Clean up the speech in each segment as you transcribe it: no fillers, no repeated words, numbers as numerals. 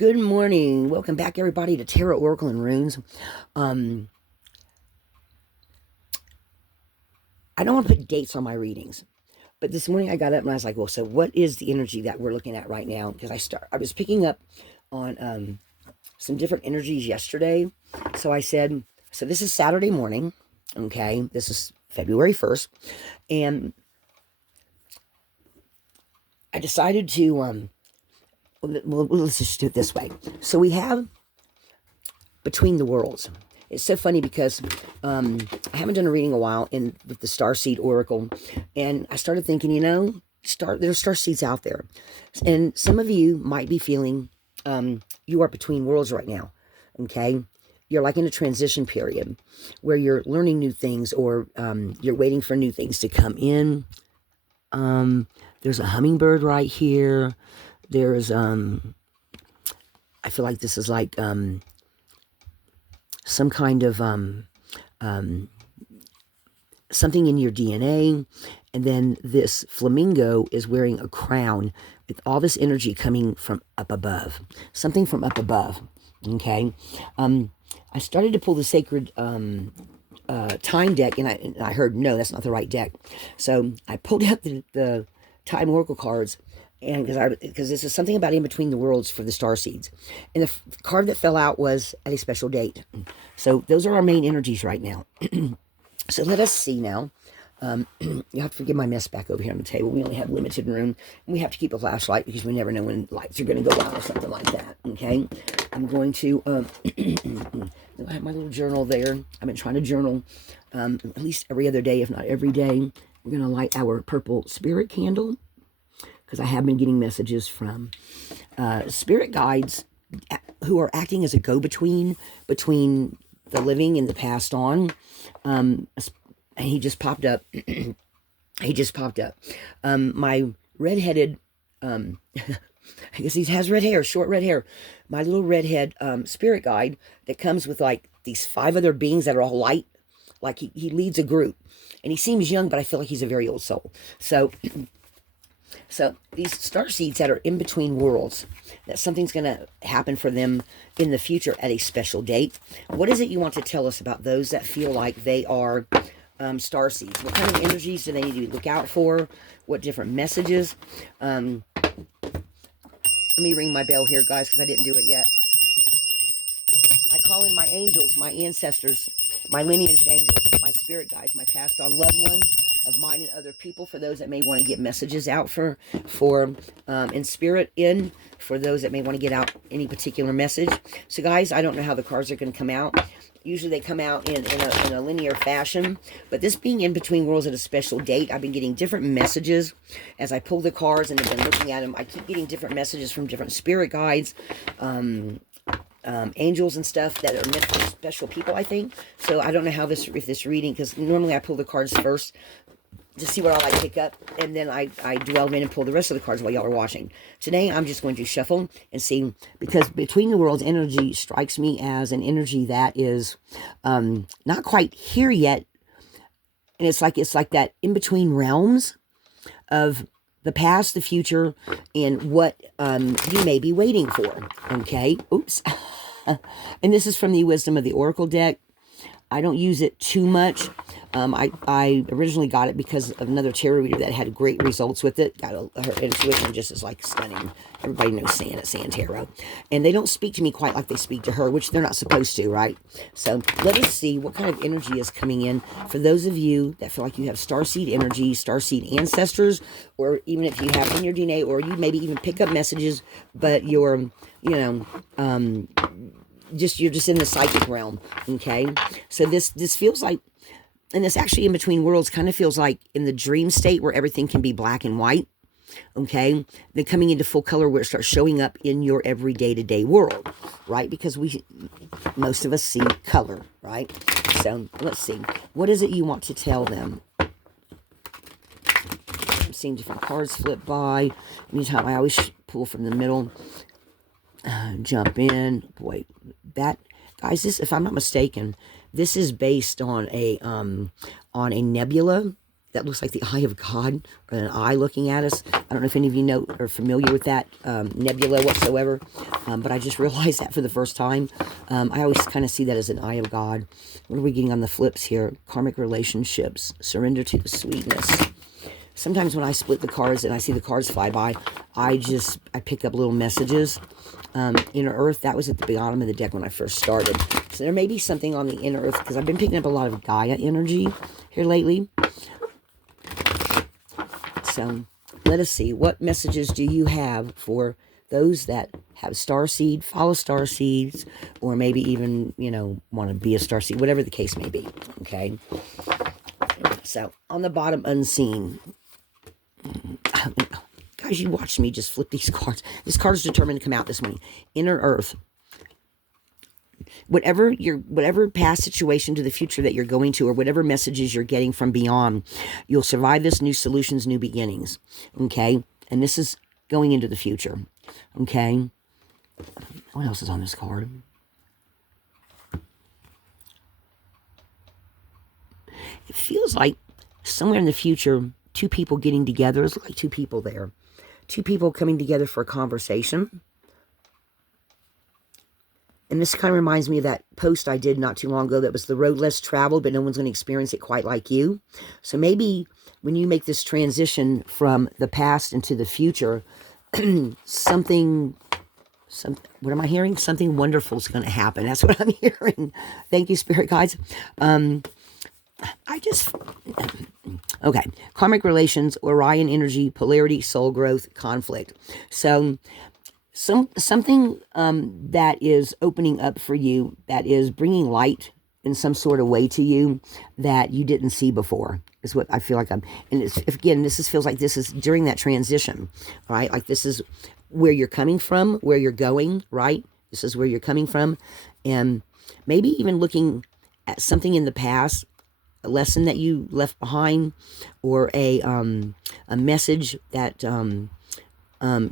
Good morning. Welcome back, everybody, to Tarot, Oracle, and Runes. I don't want to put dates on my readings, but this morning I got up and I was like, well, so what is the energy that we're looking at right now? Because I was picking up on some different energies yesterday. So I said, so this is Saturday morning, okay? This is February 1st, and I decided to, let's just do it this way. So we have Between the Worlds. It's so funny because I haven't done a reading in a while with the Starseed Oracle, and I started thinking, there's star seeds out there, and some of you might be feeling you are between worlds right now. Okay, you're like in a transition period where you're learning new things, or you're waiting for new things to come in. There's a hummingbird right here. There's I feel like this is like some kind of something in your DNA. And then this flamingo is wearing a crown with all this energy coming from up above, something from up above. Okay. I started to pull the sacred time deck, and I heard, no, that's not the right deck. So I pulled out the time oracle cards, and because this is something about in between the worlds for the star seeds, and the card that fell out was at a special date. So those are our main energies right now. So let us see now. You have to forgive my mess back over here on the table. We only have limited room, and we have to keep a flashlight because we never know when lights are going to go out or something like that. Okay, I'm going to I have my little journal there. I've been trying to journal at least every other day, if not every day. We're going to light our purple spirit candle, because I have been getting messages from spirit guides who are acting as a go-between between the living and the passed on. And he just popped up. He just popped up. My redheaded, I guess he has red hair, short red hair. My little redhead spirit guide that comes with like these 5 other beings that are all light. Like he leads a group. And he seems young, but I feel like he's a very old soul. So these star seeds that are in between worlds, that something's going to happen for them in the future at a special date. What is it you want to tell us about those that feel like they are star seeds? What kind of energies do they need to look out for? What different messages? Let me ring my bell here, guys, because I didn't do it yet. I call in my angels, my ancestors, my lineage angels, my spirit guides, my passed on loved ones of mine and other people, for those that may want to get messages out for in spirit, for those that may want to get out any particular message. So guys, I don't know how the cards are going to come out. Usually they come out in a linear fashion, but this being in between worlds at a special date, I've been getting different messages as I pull the cards and have been looking at them. I keep getting different messages from different spirit guides, angels and stuff that are meant for special people, I think. So I don't know how if this reading, because normally I pull the cards first to see what all I pick up, and then I delve in and pull the rest of the cards while y'all are watching. Today I'm just going to shuffle and see, because Between the Worlds energy strikes me as an energy that is not quite here yet, and it's like that in between realms of the past, the future, and what you may be waiting for. Okay, oops. And this is from the Wisdom of the Oracle deck. I don't use it too much. I originally got it because of another tarot reader that had great results with it. Her intuition just is like stunning. Everybody knows Sand Tarot. And they don't speak to me quite like they speak to her, which they're not supposed to, right? So let us see what kind of energy is coming in for those of you that feel like you have starseed energy, starseed ancestors, or even if you have in your DNA, or you maybe even pick up messages, but you're, you're just in the psychic realm. Okay, so this feels like, and this actually in between worlds kind of feels like in the dream state where everything can be black and white. Okay, then coming into full color where it starts showing up in your everyday to day world, right? Because most of us see color, right? So let's see, what is it you want to tell them? I'm seeing different cards flip by. Anytime I always pull from the middle. Jump in. Boy, that, guys, this, if I'm not mistaken, this is based on a nebula, that looks like the eye of God, or an eye looking at us. I don't know if any of you know or familiar with that nebula whatsoever, but I just realized that for the first time. I always kind of see that as an eye of God. What are we getting on the flips here? Karmic relationships, surrender to the sweetness. Sometimes when I split the cards and I see the cards fly by, I pick up little messages. Inner Earth, that was at the bottom of the deck when I first started. So there may be something on the Inner Earth, because I've been picking up a lot of Gaia energy here lately. So let us see, what messages do you have for those that have starseed, follow starseeds, or maybe even, want to be a starseed, whatever the case may be, okay? So on the bottom, unseen. Guys, you watched me just flip these cards. This card is determined to come out this morning. Inner Earth. Whatever past situation to the future that you're going to, or whatever messages you're getting from beyond, you'll survive this. New solutions, new beginnings. Okay? And this is going into the future. Okay? What else is on this card? It feels like somewhere in the future, two people getting together. There's like two people there. Two people coming together for a conversation. And this kind of reminds me of that post I did not too long ago that was the road less traveled, but no one's going to experience it quite like you. So maybe when you make this transition from the past into the future, what am I hearing? Something wonderful is going to happen. That's what I'm hearing. Thank you, Spirit Guides. Okay. Karmic relations, Orion energy, polarity, soul growth, conflict. So something that is opening up for you, that is bringing light in some sort of way to you that you didn't see before, is what I feel like and feels like this is during that transition, right? Like this is where you're coming from, where you're going, right? This is where you're coming from. And maybe even looking at something in the past, a lesson that you left behind, or a message that, now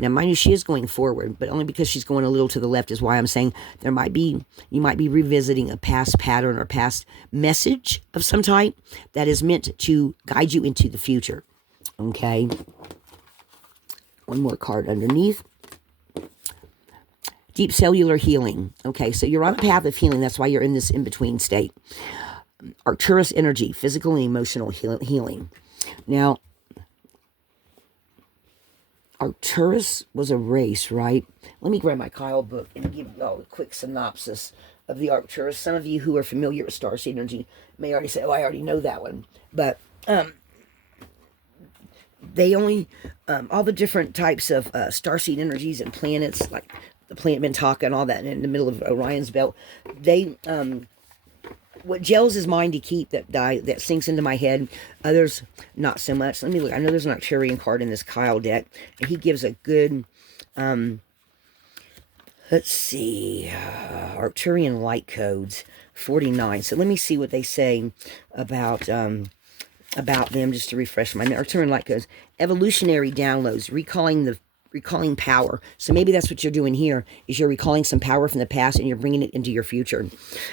mind you, she is going forward, but only because she's going a little to the left is why I'm saying you might be revisiting a past pattern or past message of some type that is meant to guide you into the future. Okay. One more card underneath. Deep cellular healing. Okay, so you're on a path of healing. That's why you're in this in-between state. Arcturus energy, physical and emotional healing. Now, Arcturus was a race, right? Let me grab my Kyle book and give y'all a quick synopsis of the Arcturus. Some of you who are familiar with starseed energy may already say, oh, I already know that one. But they only, all the different types of starseed energies and planets, like the planet Mintaka and all that in the middle of Orion's belt, they, what gels is mine to keep, that sinks into my head. Others, not so much. Let me look. I know there's an Arcturian card in this Kyle deck, and he gives a good, let's see, Arcturian light codes, 49. So let me see what they say about them, just to refresh my memory. Arcturian light codes, evolutionary downloads, recalling power. So maybe that's what you're doing here, is you're recalling some power from the past and you're bringing it into your future.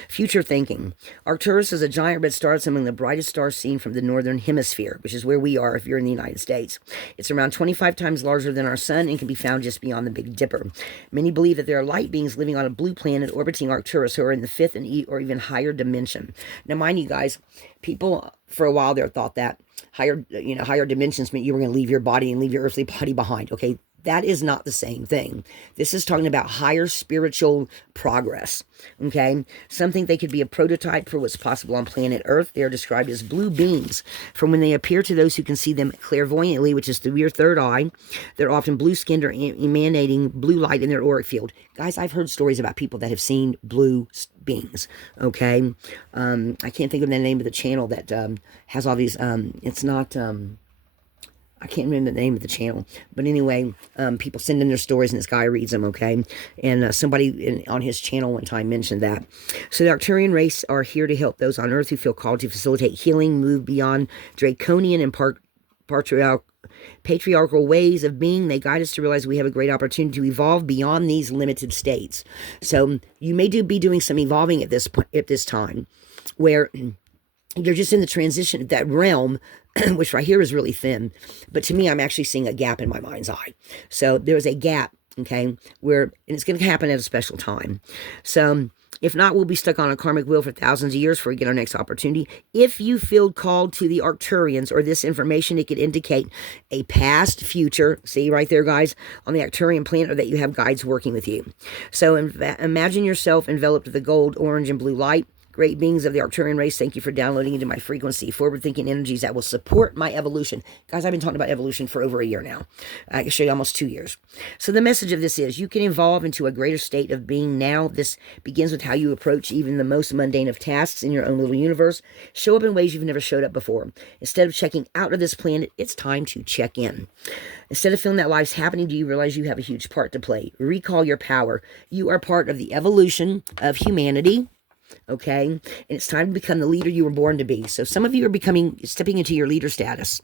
Future thinking. Arcturus is a giant red star. It's among the brightest stars seen from the northern hemisphere, which is where we are if you're in the United States. It's around 25 times larger than our sun and can be found just beyond the Big Dipper. Many believe that there are light beings living on a blue planet orbiting Arcturus who are in the fifth and or even higher dimension. Now, mind you guys, people for a while there thought that higher dimensions meant you were going to leave your body and leave your earthly body behind. Okay, that is not the same thing. This is talking about higher spiritual progress, okay? Something they could be a prototype for what's possible on planet Earth. They are described as blue beings. From when they appear to those who can see them clairvoyantly, which is through your third eye, they're often blue-skinned or emanating blue light in their auric field. Guys, I've heard stories about people that have seen blue beings, okay? I can't think of the name of the channel that has all these, it's not... I can't remember the name of the channel, but anyway, people send in their stories and this guy reads them, okay? And somebody on his channel one time mentioned that. So the Arcturian race are here to help those on Earth who feel called to facilitate healing, move beyond draconian and patriarchal ways of being. They guide us to realize we have a great opportunity to evolve beyond these limited states. So you may be doing some evolving at this time, where you're just in the transition, that realm which right here is really thin. But to me, I'm actually seeing a gap in my mind's eye. So there's a gap, okay, and it's going to happen at a special time. So if not, we'll be stuck on a karmic wheel for thousands of years before we get our next opportunity. If you feel called to the Arcturians or this information, it could indicate a past, future, see right there, guys, on the Arcturian planet, or that you have guides working with you. So imagine yourself enveloped with the gold, orange, and blue light. Great beings of the Arcturian race, thank you for downloading into my frequency, forward-thinking energies that will support my evolution. Guys, I've been talking about evolution for over a year now. I can show you almost 2 years. So the message of this is, you can evolve into a greater state of being now. This begins with how you approach even the most mundane of tasks in your own little universe. Show up in ways you've never showed up before. Instead of checking out of this planet, it's time to check in. Instead of feeling that life's happening, do you realize you have a huge part to play? Recall your power. You are part of the evolution of humanity. Okay, and it's time to become the leader you were born to be. So some of you are stepping into your leader status.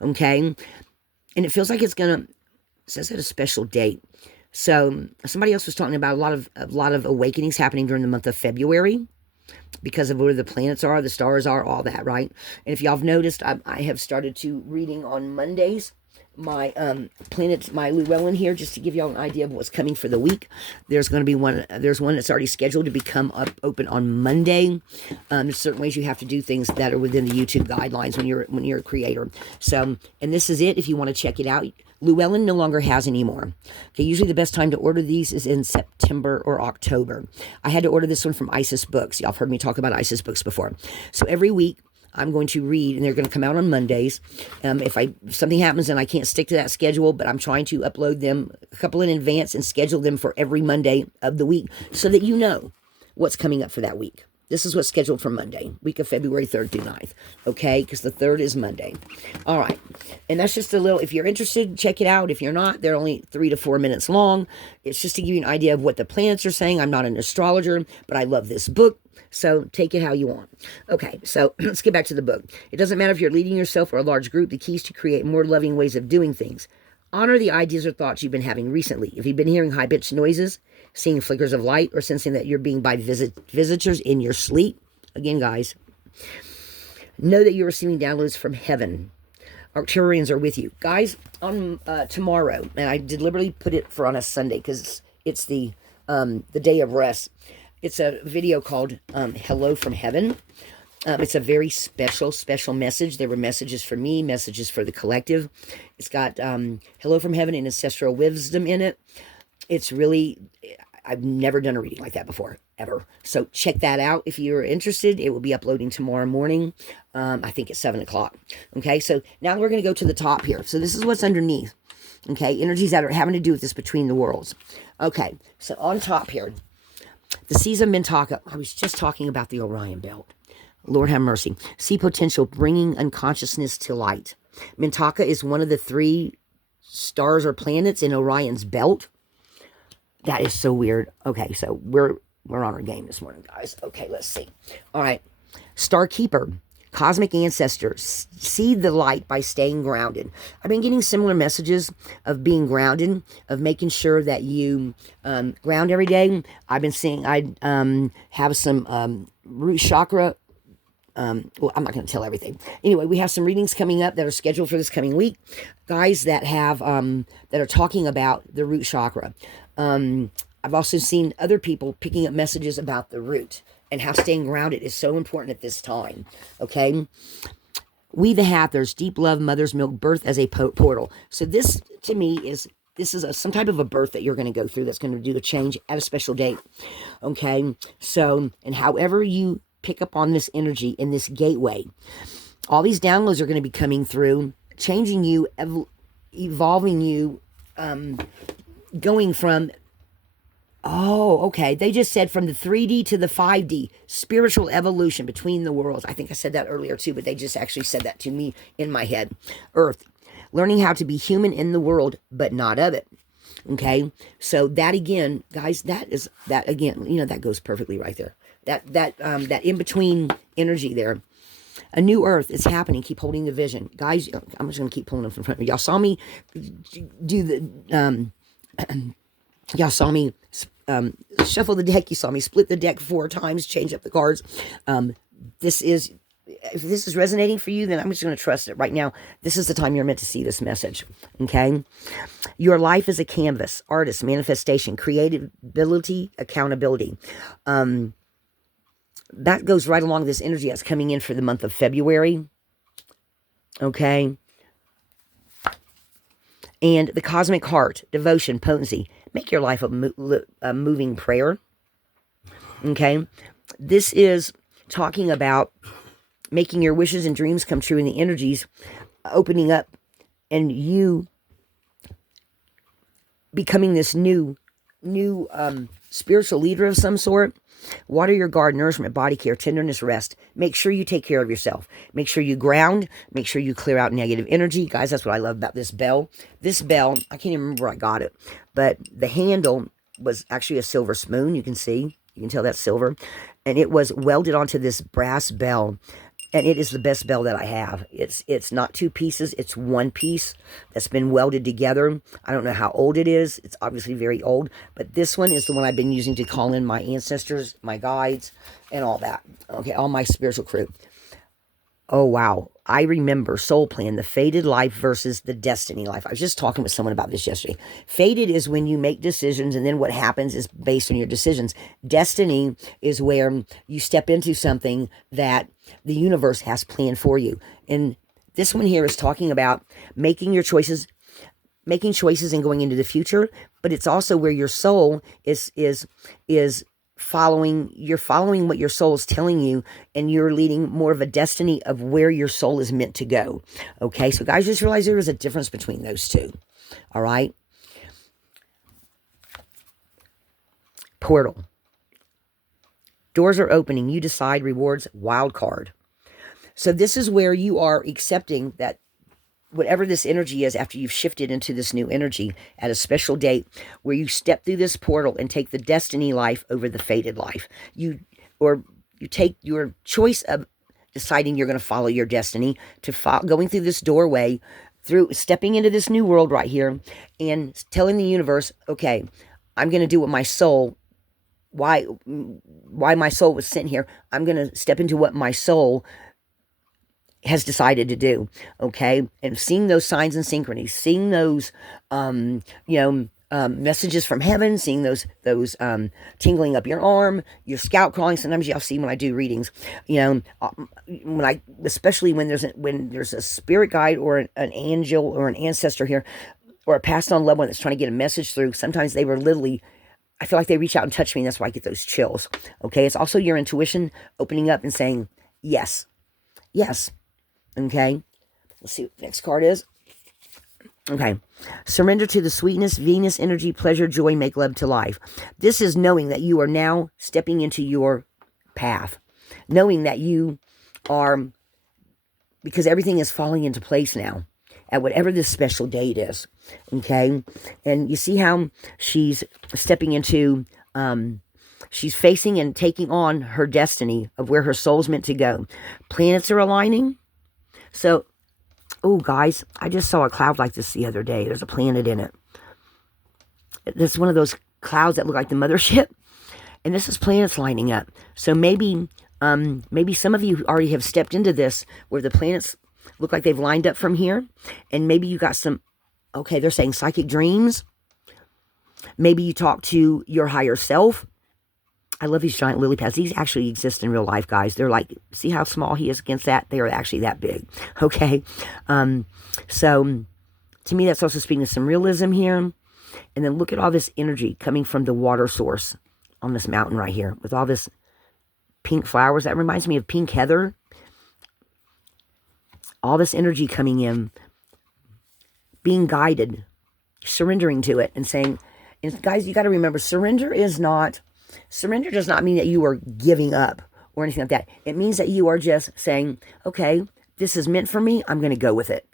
Okay, and it feels like it says at a special date. So somebody else was talking about a lot of awakenings happening during the month of February because of where the planets are, the stars are, all that, right? And if y'all have noticed, I have started to reading on Mondays my planets, my Llewellyn here, just to give y'all an idea of what's coming for the week. There's going to be one that's already scheduled to become open on Monday. There's certain ways you have to do things that are within the YouTube guidelines when you're a creator. So, and this is it. If you want to check it out, Llewellyn no longer has any more. Okay, usually the best time to order these is in September or October. I had to order this one from Isis Books. Y'all have heard me talk about Isis Books before. So every week, I'm going to read, and they're going to come out on Mondays. If something happens and I can't stick to that schedule, but I'm trying to upload them a couple in advance and schedule them for every Monday of the week so that you know what's coming up for that week. This is what's scheduled for Monday, week of February 3rd through 9th, okay? Because the 3rd is Monday. All right, and that's just a little, if you're interested, check it out. If you're not, they're only 3 to 4 minutes long. It's just to give you an idea of what the planets are saying. I'm not an astrologer, but I love this book. So take it how you want. Okay, so let's get back to the book. It doesn't matter if you're leading yourself or a large group. The key is to create more loving ways of doing things. Honor the ideas or thoughts you've been having recently. If you've been hearing high-pitched noises, seeing flickers of light, or sensing that you're being by visitors in your sleep, again, guys, know that you're receiving downloads from heaven. Arcturians are with you. Guys, on tomorrow, and I deliberately put it on a Sunday because it's the day of rest. It's a video called Hello from Heaven. It's a very special message. There were messages for me, messages for the collective. It's got Hello from Heaven and ancestral wisdom in it. It's really, I've never done a reading like that before, ever. So check that out if you're interested. It will be uploading tomorrow morning. I think at 7 o'clock. Okay, so now we're going to go to the top here. So this is what's underneath. Okay, energies that are having to do with this between the worlds. Okay, so on top here, the seas of Mintaka. I was just talking about the Orion Belt. Lord have mercy. See potential, bringing unconsciousness to light. Mintaka is one of the 3 stars or planets in Orion's belt. That is so weird. Okay, so we're on our game this morning, guys. Okay, let's see. All right. Star Keeper. Cosmic ancestors, see the light by staying grounded. I've been getting similar messages of being grounded, of making sure that you ground every day. I've been seeing, I have some root chakra. Well, I'm not going to tell everything. Anyway, we have some readings coming up that are scheduled for this coming week. Guys that have, that are talking about the root chakra. I've also seen other people picking up messages about the root and how staying grounded is so important at this time, okay? We the Hathors, deep love, mother's milk, birth as a portal. So this, to me, is some type of a birth that you're going to go through that's going to do a change at a special date, okay? So, and however you pick up on this energy in this gateway, all these downloads are going to be coming through, changing you, evolving you, going from... Oh, okay. They just said from the 3D to the 5D, spiritual evolution between the worlds. I think I said that earlier too, but they just actually said that to me in my head. Earth, learning how to be human in the world, but not of it. Okay. So that again, guys, that again, you know, that goes perfectly right there. That in between energy there. A new earth is happening. Keep holding the vision. Guys, I'm just going to keep pulling them from front of me. Y'all saw me do the, y'all saw me shuffle the deck. You saw me split the deck 4 times, change up the cards. This is if this is resonating for you, then I'm just going to trust it right now. This is the time you're meant to see this message. Okay. Your life is a canvas, artist, manifestation, creativity, accountability. That goes right along this energy that's coming in for the month of February. Okay. And the cosmic heart, devotion, potency. Make your life a moving prayer. Okay. This is talking about making your wishes and dreams come true in the energies, opening up, and you becoming this new spiritual leader of some sort. Water your garden, nourishment, body care, tenderness, rest. Make sure you take care of yourself. Make sure you ground. Make sure you clear out negative energy. Guys, that's what I love about this bell. This bell, I can't even remember where I got it, but the handle was actually a silver spoon. You can see. You can tell that's silver. And it was welded onto this brass bell. And it is the best bell that I have. It's not two pieces. It's one piece that's been welded together. I don't know how old it is. It's obviously very old. But this one is the one I've been using to call in my ancestors, my guides, and all that. Okay, all my spiritual crew. Oh, wow. I remember Soul Plan, the fated life versus the destiny life. I was just talking with someone about this yesterday. Fated is when you make decisions and then what happens is based on your decisions. Destiny is where you step into something that the universe has planned for you. And this one here is talking about making your choices, making choices and going into the future. But it's also where your soul is following, you're following what your soul is telling you, and you're leading more of a destiny of where your soul is meant to go. Okay, so guys, just realize there is a difference between those two. All right. Portal. Doors are opening. You decide. Rewards. Wild card. So this is where you are accepting that whatever this energy is after you've shifted into this new energy at a special date where you step through this portal and take the destiny life over the fated life. You take your choice of deciding you're going to follow your destiny to going through this doorway, through stepping into this new world right here and telling the universe, okay, I'm going to do what my soul, why my soul was sent here. I'm going to step into what my soul has decided to do, okay? And seeing those signs and synchronies, seeing those, messages from heaven, seeing those tingling up your arm, your scalp crawling. Sometimes y'all see when I do readings, especially when there's a spirit guide or an angel or an ancestor here, or a passed on loved one that's trying to get a message through. Sometimes they were literally, I feel like they reach out and touch me, and that's why I get those chills, okay? It's also your intuition opening up and saying, yes, yes. Okay, let's see what the next card is. Okay, surrender to the sweetness, Venus energy, pleasure, joy, make love to life. This is knowing that you are now stepping into your path. Knowing that you are, because everything is falling into place now at whatever this special date is. Okay, and you see how she's stepping into, she's facing and taking on her destiny of where her soul's meant to go. Planets are aligning. So, oh, guys, I just saw a cloud like this the other day. There's a planet in it. It's one of those clouds that look like the mothership. And this is planets lining up. So maybe some of you already have stepped into this where the planets look like they've lined up from here. And maybe you got some, okay, they're saying psychic dreams. Maybe you talk to your higher self. I love these giant lily pads. These actually exist in real life, guys. They're like, see how small he is against that? They are actually that big, okay? So, to me, that's also speaking to some realism here. And then look at all this energy coming from the water source on this mountain right here with all this pink flowers. That reminds me of pink heather. All this energy coming in, being guided, surrendering to it and saying, and guys, you got to remember, surrender does not mean that you are giving up or anything like that. It means that you are just saying, okay, this is meant for me. I'm going to go with it.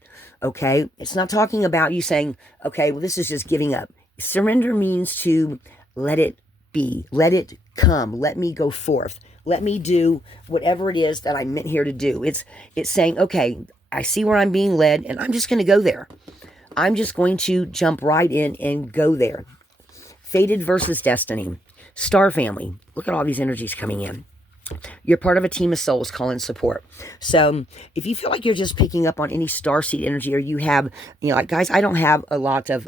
Okay. It's not talking about you saying, okay, well, this is just giving up. Surrender means to let it be, let it come, let me go forth. Let me do whatever it is that I'm meant here to do. It's saying, okay, I see where I'm being led and I'm just going to go there. I'm just going to jump right in and go there. Fated versus destiny. Star family. Look at all these energies coming in. You're part of a team of souls calling support. So if you feel like you're just picking up on any starseed energy, or you have, like, guys, I don't have a lot of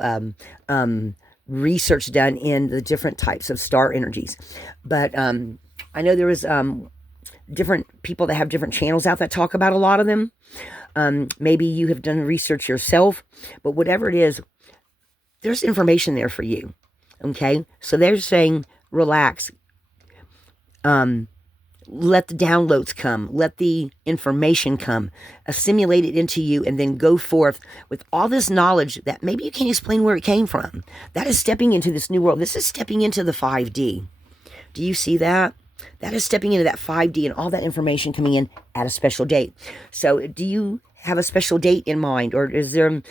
research done in the different types of star energies, but I know there is different people that have different channels out that talk about a lot of them. Maybe you have done research yourself, but whatever it is, there's information there for you. Okay, so they're saying relax. Let the downloads come. Let the information come. Assimilate it into you, and then go forth with all this knowledge that maybe you can't explain where it came from. That is stepping into this new world. This is stepping into the 5D. Do you see that? That is stepping into that 5D and all that information coming in at a special date. So do you have a special date in mind? Or is there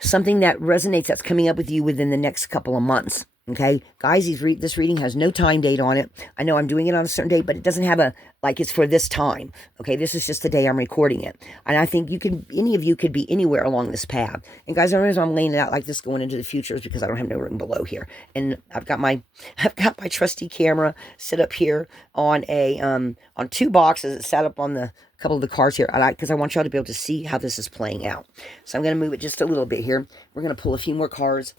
something that resonates that's coming up with you within the next couple of months? Okay, guys, this reading has no time date on it. I know I'm doing it on a certain date, but it doesn't have it's for this time. Okay, this is just the day I'm recording it. And I think any of you could be anywhere along this path. And guys, the reason I'm laying it out like this going into the future is because I don't have no room below here. And I've got my trusty camera set up here on on 2 boxes. It's sat up on the couple of the cards here, because I want y'all to be able to see how this is playing out. So I'm going to move it just a little bit here. We're going to pull a few more cards.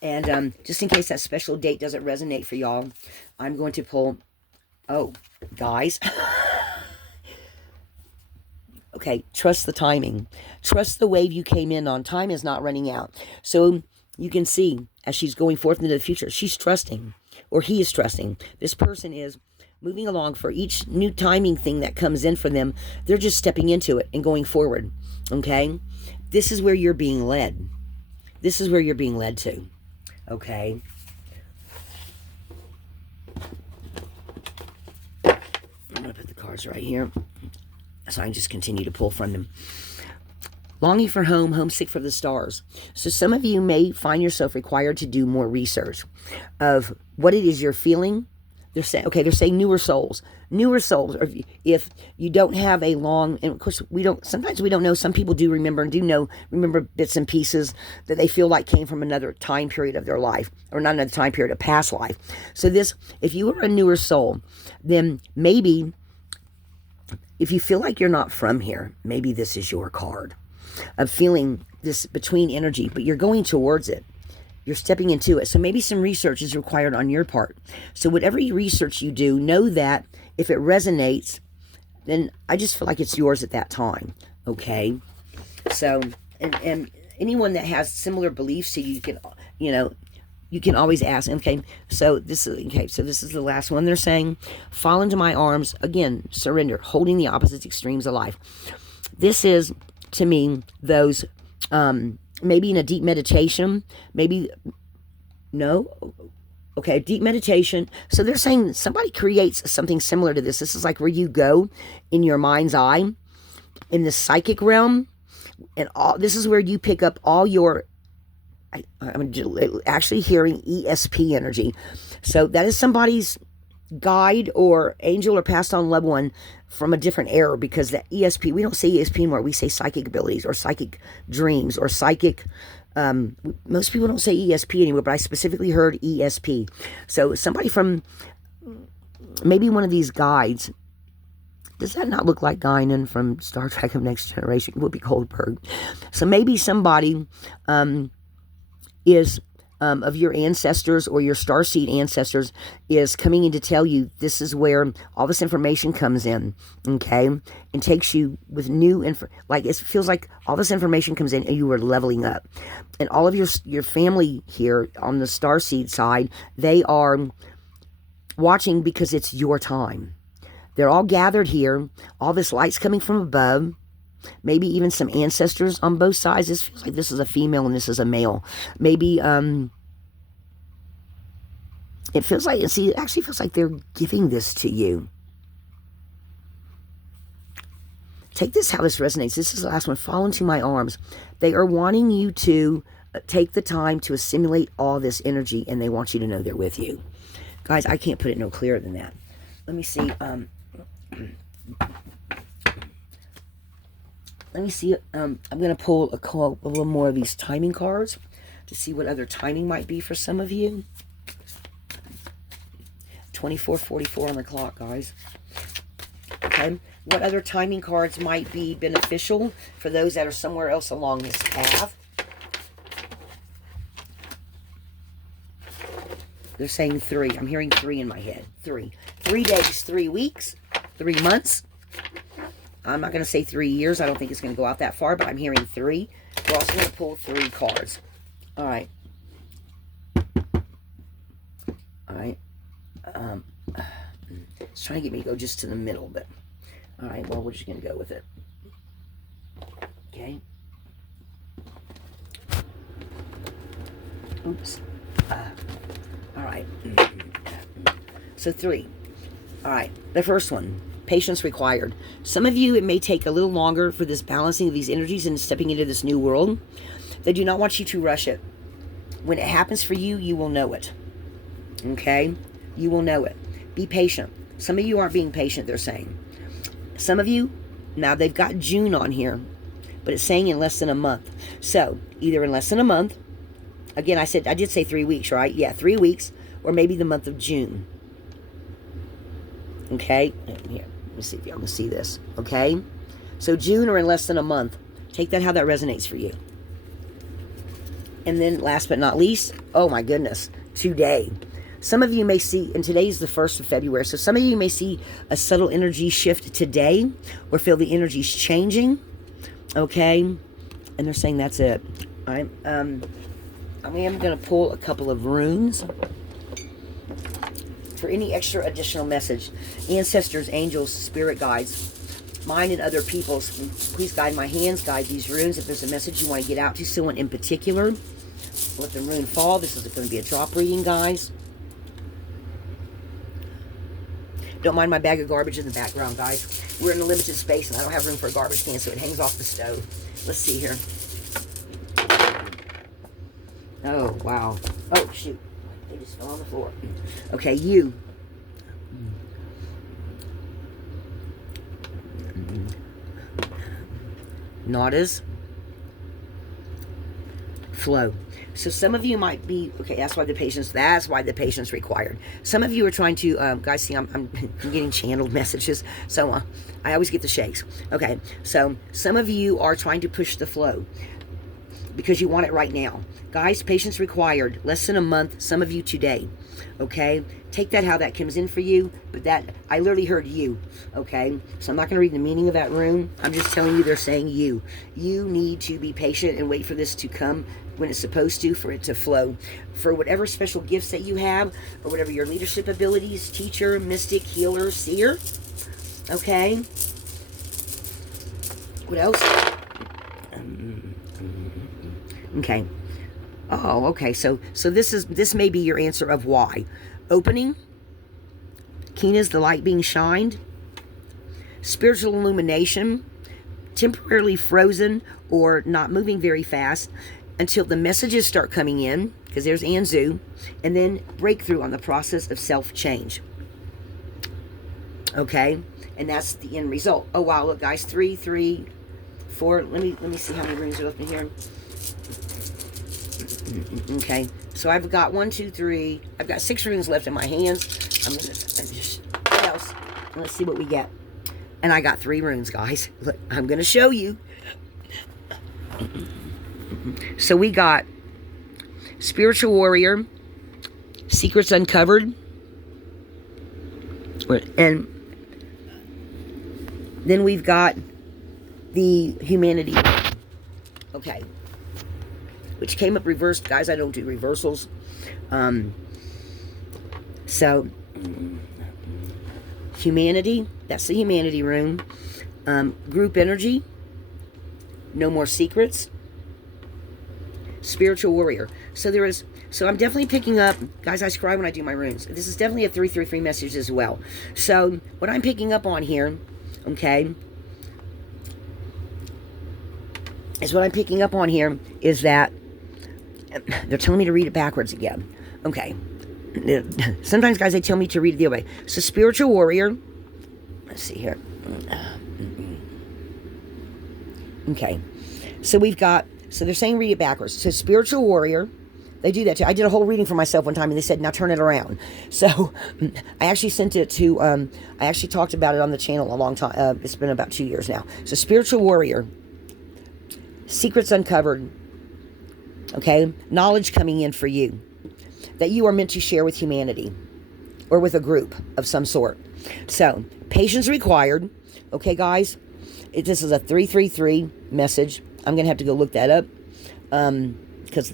And just in case that special date doesn't resonate for y'all, I'm going to pull... Oh, guys. Okay, trust the timing. Trust the wave you came in on. Time is not running out. So you can see, as she's going forth into the future, she's trusting, or he is trusting. This person is moving along for each new timing thing that comes in for them. They're just stepping into it and going forward, okay? This is where you're being led. This is where you're being led to. Okay. I'm going to put the cards right here so I can just continue to pull from them. Longing for home, homesick for the stars. So some of you may find yourself required to do more research of what it is you're feeling. They're saying newer souls. Newer souls. Or if you don't have a long, and of course sometimes we don't know. Some people do remember and remember bits and pieces that they feel like came from another time period of their life, or not another time period, a past life. So if you are a newer soul, then maybe if you feel like you're not from here, maybe this is your card of feeling this between energy, but you're going towards it. You're stepping into it. So maybe some research is required on your part. So whatever research you do, know that if it resonates, then I just feel like it's yours at that time. Okay? So, and anyone that has similar beliefs to you can, you can always ask. Okay, so this is the last one. They're saying, fall into my arms. Again, surrender, holding the opposite extremes of life. This is, to me, those... maybe in a deep meditation, deep meditation. So they're saying somebody creates something similar to this. This is like where you go in your mind's eye, in the psychic realm, and this is where you pick up all your, I'm actually hearing ESP energy. So that is somebody's guide or angel or passed on loved one from a different era, because that ESP, we don't say ESP anymore, we say psychic abilities or psychic dreams or psychic, most people don't say ESP anymore, but I specifically heard ESP. So somebody from maybe one of these guides. Does that not look like Guinan from Star Trek of Next Generation? Whoopi Goldberg. So maybe somebody is of your ancestors or your starseed ancestors is coming in to tell you this is where all this information comes in, okay? And takes you with new info. Like it feels like all this information comes in and you are leveling up. And all of your family here on the starseed side, they are watching because it's your time. They're all gathered here. All this light's coming from above. Maybe even some ancestors on both sides. This feels like this is a female and this is a male. Maybe, it feels like, it actually feels like they're giving this to you. Take this how this resonates. This is the last one. Fall into my arms. They are wanting you to take the time to assimilate all this energy, and they want you to know they're with you. Guys, I can't put it no clearer than that. Let me see. I'm going to pull a little more of these timing cards to see what other timing might be for some of you. 24:44 on the clock, guys. Okay. What other timing cards might be beneficial for those that are somewhere else along this path? They're saying 3. I'm hearing 3 in my head. 3. 3 days, 3 weeks, 3 months. I'm not going to say 3 years. I don't think it's going to go out that far, but I'm hearing 3. We're also going to pull 3 cards. All right. All right. It's trying to get me to go just to the middle, but all right. Well, we're just going to go with it. Okay. Oops. All right. So 3. All right. The first one. Patience required. Some of you, it may take a little longer for this balancing of these energies and stepping into this new world. They do not want you to rush it. When it happens for you, you will know it. Okay? You will know it. Be patient. Some of you aren't being patient, they're saying. Some of you, now they've got June on here, but it's saying in less than a month. So, either in less than a month, again, I did say 3 weeks, right? Yeah, 3 weeks, or maybe the month of June. Okay? Here. Let me see if y'all can see this. Okay? So June or in less than a month. Take that how that resonates for you. And then last but not least, oh my goodness, today. Some of you may see, and today's the 1st of February, so some of you may see a subtle energy shift today or feel the energy's changing. Okay? And they're saying that's it. All right? I am going to pull a couple of runes for any extra additional message. Ancestors, angels, spirit guides, mine and other people's, please guide my hands, guide these runes. If there's a message you want to get out to someone in particular, let the rune fall. This is going to be a drop reading, guys. Don't mind my bag of garbage in the background, guys. We're in a limited space, and I don't have room for a garbage can, so it hangs off the stove. Let's see here. Oh, wow. Oh, shoot. They just fell on the floor. Okay, you. Nautas. Flow. So some of you might be, okay, that's why the patience required. Some of you are trying to, guys, see, I'm getting channeled messages, so I always get the shakes. Okay, so some of you are trying to push the flow because you want it right now. Guys, patience required. Less than a month, some of you today. Okay? Take that how that comes in for you, but that, I literally heard you. Okay? So I'm not going to read the meaning of that rune. I'm just telling you they're saying you. You need to be patient and wait for this to come when it's supposed to, for it to flow. For whatever special gifts that you have, or whatever your leadership abilities, teacher, mystic, healer, seer. Okay? What else? Okay. Oh, okay. So this may be your answer of why. Opening. Keen as the light being shined. Spiritual illumination. Temporarily frozen or not moving very fast until the messages start coming in, because there's Anzu, and then breakthrough on the process of self-change. Okay? And that's the end result. Oh, wow. Look, guys. 3, 3, 4. Let me see how many runes are left in here. Okay, so I've got 1, 2, 3. I've got 6 runes left in my hands. I'm gonna just, what else? Let's see what we get. And I got 3 runes, guys. Look, I'm gonna show you. So we got Spiritual Warrior, Secrets Uncovered, and then we've got the Humanity. Okay. Which came up reversed. Guys, I don't do reversals. So, Humanity. That's the Humanity rune. Group Energy. No More Secrets. Spiritual Warrior. So there is... So I'm definitely picking up... Guys, I scribe when I do my runes. This is definitely a 333 message as well. So, what I'm picking up on here... Okay... Is what I'm picking up on here is that... They're telling me to read it backwards again. Okay. Sometimes, guys, they tell me to read it the other way. So, Spiritual Warrior. Let's see here. Okay. So, we've got... So, they're saying read it backwards. So, Spiritual Warrior. They do that too. I did a whole reading for myself one time, and they said, now turn it around. So I actually sent it to, I actually talked about it on the channel a long time. It's been about 2 years now. So spiritual warrior, secrets uncovered, okay? Knowledge coming in for you that you are meant to share with humanity or with a group of some sort. So patience required, okay, guys? This is a 333 message. I'm going to have to go look that up. Because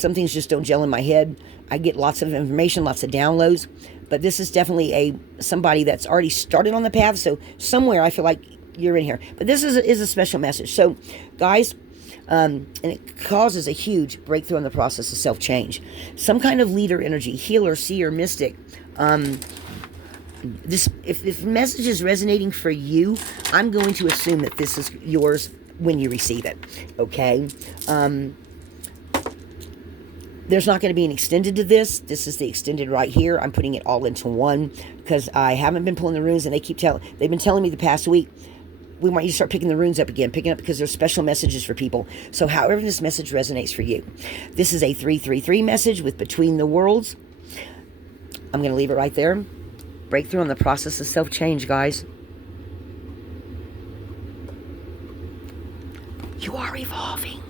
some things just don't gel in my head. I get lots of information, lots of downloads, but this is definitely somebody that's already started on the path. So somewhere I feel like you're in here, but this is a special message. So, guys, and it causes a huge breakthrough in the process of self-change. Some kind of leader energy, healer, seer, mystic. If the message is resonating for you, I'm going to assume that this is yours when you receive it. Okay. There's not going to be an extended to this. This is the extended right here. I'm putting it all into one because I haven't been pulling the runes, and they've been telling me the past week, we want you to start picking the runes up again, picking up because there's special messages for people. So however this message resonates for you. This is a 333 message with Between the Worlds. I'm going to leave it right there. Breakthrough on the process of self-change, guys. You are evolving.